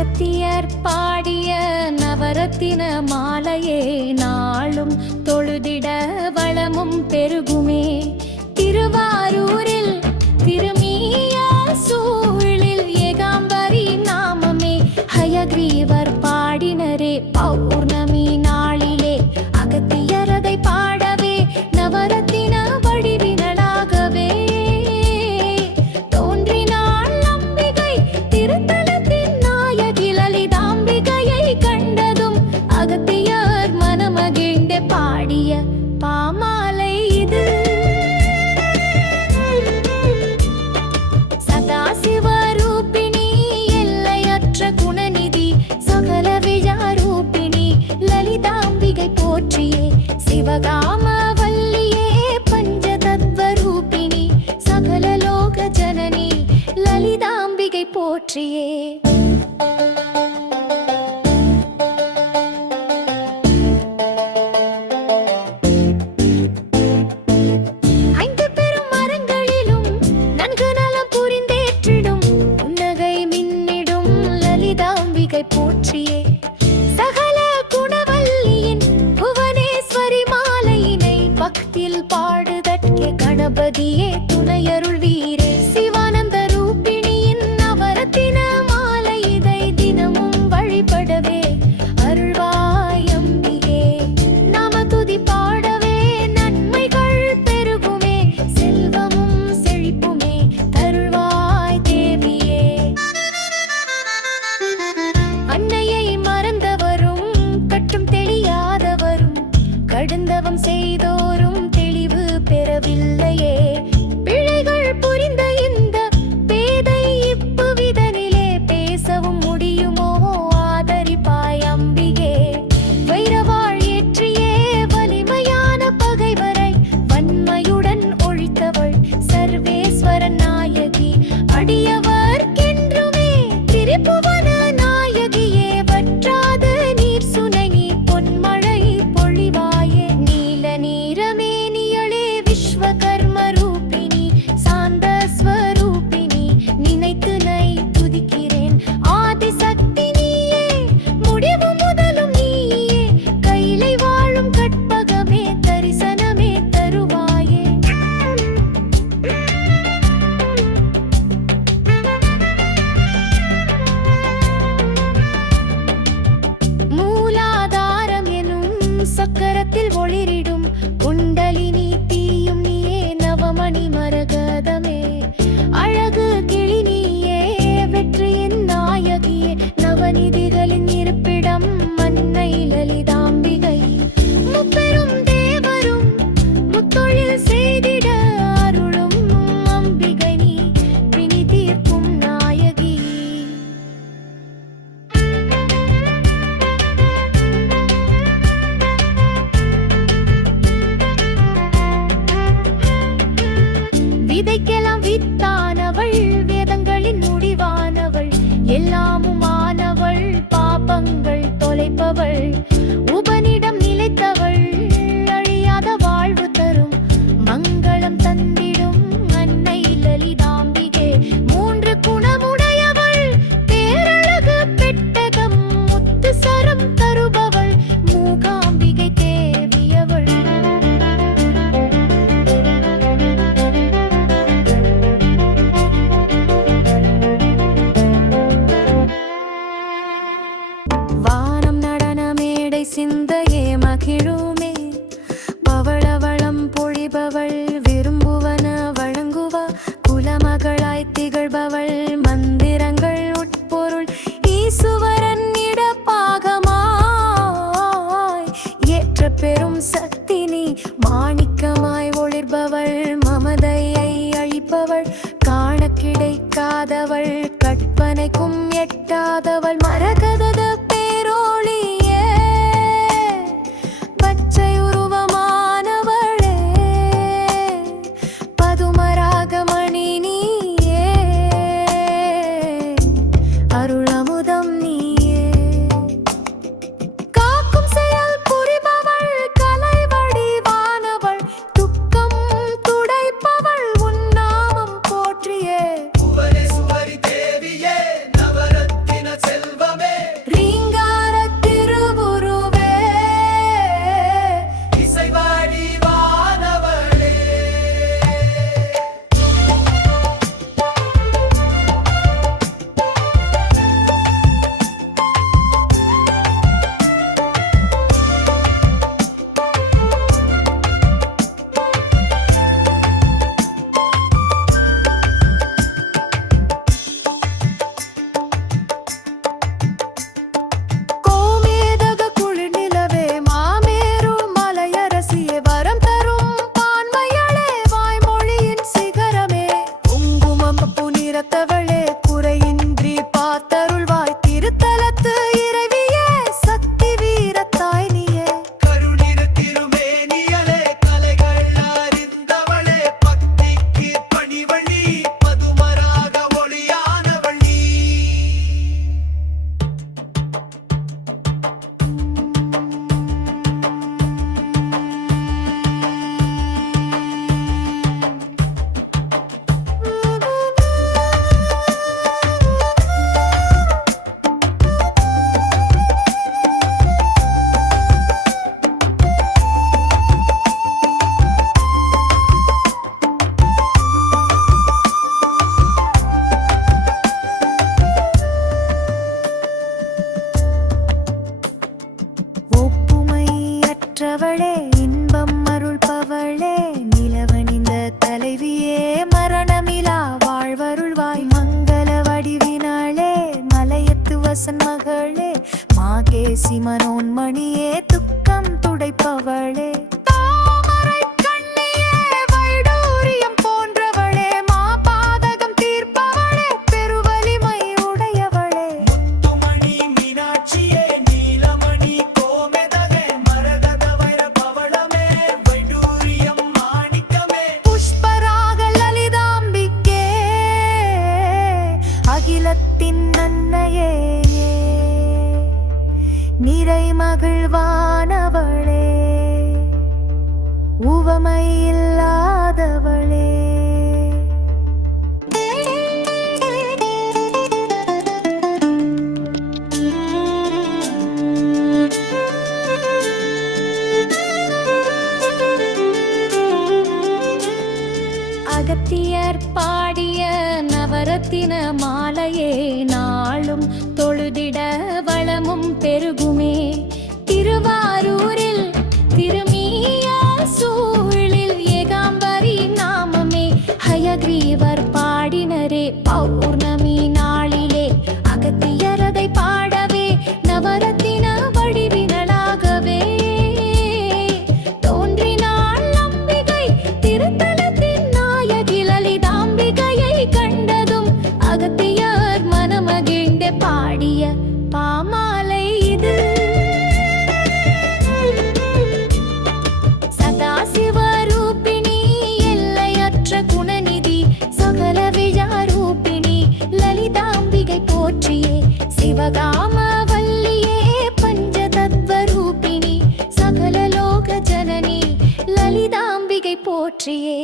அகத்தியர் பாடிய நவரத்தின மாலையே நாளும் தொழுதிட வளமும் பெருகுமே. திருவாரூரில் திருமிய சூழில் ஏகாம்பரி நாமமே ஹயக்ரீவர் பாடினரே. பௌர்ணமி நாளிலே அகத்தியரதை பாடவே நவரத்தின வடிவினளாகவே தோன்றினாள் அம்பிகை. திருத்தலத்தின் நாயகி லலிதாம்பிகையை கண்டதும் அகத்தியர் மனமகிழ்ந்து பாடிய பாமாலை இது. சதாசிவரூபிணி எல்லையற்ற குணநிதி சகல விஜாரூபிணி லலிதாம்பிகை போற்றியே. சிவகாம வல்லியே பஞ்சதத்வரூபிணி சகல லோக ஜனனி லலிதாம்பிகை போற்றியே. ஐந்து பெரும் மரங்களிலும் நன்கு நலம் புரிந்தேற்றிடும் புன்னகை மின்னிடும் லலிதாம்பிகை போற்றியே. சகல குணவல்லியின் புவனேஸ்வரி மாலையினை பக்தியில் பாடுதற்கே கணபதியே துணையருள் வீரே. சிவானந்த ரூபிணியின் நவரத்தின மாலை இதை தினமும் வழிபடவே அருள்வாய் அம்பிகே. நாம துதி பாடவே நன்மைகள் பெருகுமே செல்வமும் செழிப்புமே தருள்வாய் தேவியே. அன்னையை மறந்தவரும் கற்றும் தெளியாதவரும் கடுந்தவம் செய்தோரும் தெளிவு பெறவில்லையே. பிழைகள் புரிந்த இந்த பேதை இப்புவிதனிலே பேசவும் முடியுமோ ஆதரிப்பாய் அம்பிகே. வைரவாள் ஏற்றியே வலிமையான பகைவரை வன்மையுடன் ஒழித்தவள் சர்வேஸ்வரன் நாயகி. அடியவர்க்கென்றுமே திரிபுவன நாயகியே. வற்றாத நீர் சுனை நீ பொன்மழை பொழிவாயே. நீல நீரமேனியளே விஸ்வகர்ம ரூபிணி சாந்த ஸ்வரூபிணி நினைத்து நை துதிக்கிறேன். ஆதிசக்தி நீயே முடிவு முதலும் நீயே. கையிலை வாழும் கற்பகமே தரிசனமே தருவாயே. மூலாதாரம் எனும் சக்கரத்தில் ஒளிரிடும் குண்டலினி தீயும் நீயே. நவமணி மரகதமே அழகு கிளி நீயே. வெற்றியின் நாயகியே நவநிதிகளின் இருப்பிடம் அன்னை லலிதாம்பிகை. முப்பெரும் தேவரும் முத்தொழில் செய்திட அருளும் அம்பிகை நீ பிணி தீர்க்கும் நாயகி. விதைக்கெல்லாம் வித்தானவள் வேதங்களின் முடிவானவள் எல்லாமும் ஆனவள் பாபங்கள் தொலைப்பவள் உபனிடம் நிலைத்தவள் அழியாத வாழ்வு தரும் மங்களம் தந்திடும் அன்னை லலிதாம்பிகே. மூன்று குணமுடையவள் பேரழகு பெட்டகம் முத்து சரம் தருபவள் மூகாம்பிகை தேவியவள். வானம் நடன மேடை சிந்தையே மகிழுமே. பவளவளம் பொழிபவள் விரும்புவன வழங்குவா. குலமகளாய் திகழ்பவள் மந்திரங்கள் உட்பொருள் ஈசுவரன் இடப்பாகமாய். ஏற்ற பெரும் சக்தினி மாணிக்கமாய் ஒளிர்பவள் மமதையை அழிப்பவள். காண கிடைக்காதவள் கற்பனைக்கும் எட்டாதவள் மரகத பேரோளியே. பச்சை உருவமானவளே பதுமராகமணி நீயே. அருளமுதம் நீயே. காக்கும் செயல் புரிபவள் கலை வடிவானவள் துக்கம் துடைப்பவள் உன்னாமம் போற்றியே. புவனேஸ்வரி தேவியே நவரத்தின செல்வம் மனோன்மணியே துக்கம் துடைப்பவளே தாமரைக் கண்ணியே வைடூரியம் போன்றவளே மாபாதகம் தீர்ப்பவளே பெருவலிமை உடையவளே முத்துமணி மீனாட்சியே நீலமணி கோமெதகே மரகத வைர பவளமே வைடூரியம் மாணிக்கமே புஷ்பராக லலிதாம்பிகே அகிலத்தின் நன்மையே நிறை மகிழ்வானவளே உவமையில்லாதவளே அகத்தியர் பாடிய நவரத்தின மாலையே நாளும் தொழுதிட வளமும் பெருகுமே திருவாரூரில் திருமீய சூழில் ஏகாம்பரி நாமமே ஹயக்ரீவர் பாடினரே பௌர்ணமி நாளிலே அகத்தியர் அதை பாடவே நவரத்தின வடிவினளாகவே தோன்றினாள் அம்பிகை திருத்தலத்தின் நாயகி லலிதாம்பிகையை கண்டதும் அகத்தியர் மனமகிழ்ந்து பாடிய பாமாலை இது சதாசிவரூபிணி எல்லையற்ற குணநிதி சகல விஜாரூபிணி லலிதாம்பிகை போற்றியே சிவகாம வல்லியே பஞ்சதத்வரூபிணி சகல லோக ஜனனி லலிதாம்பிகை போற்றியே